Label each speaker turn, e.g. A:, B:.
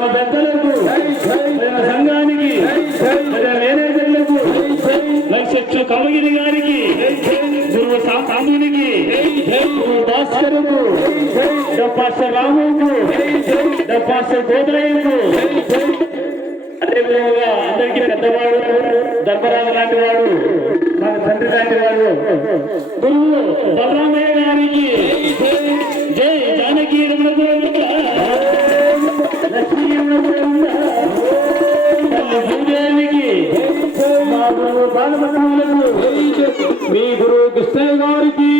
A: గ్రామ పెద్దలకు ప్రజల సంఘానికి ప్రజల మేనేజర్లకు లక్ష కమగిరి గారికి గురువు సామునికి గురువు భాస్కరుకు డప్పాస్టర్ రాముకు డప్పాస్టర్ గోదరయ్యకు. అదేవిధంగా అందరికీ పెద్దవాడు ధర్మరాజు లాంటి వాడు మన తండ్రి లాంటి వాడు గురువు బలరామయ్య మా గురువు బాలభద్రులకు
B: మీ గురువు కృష్ణయ్య గారికి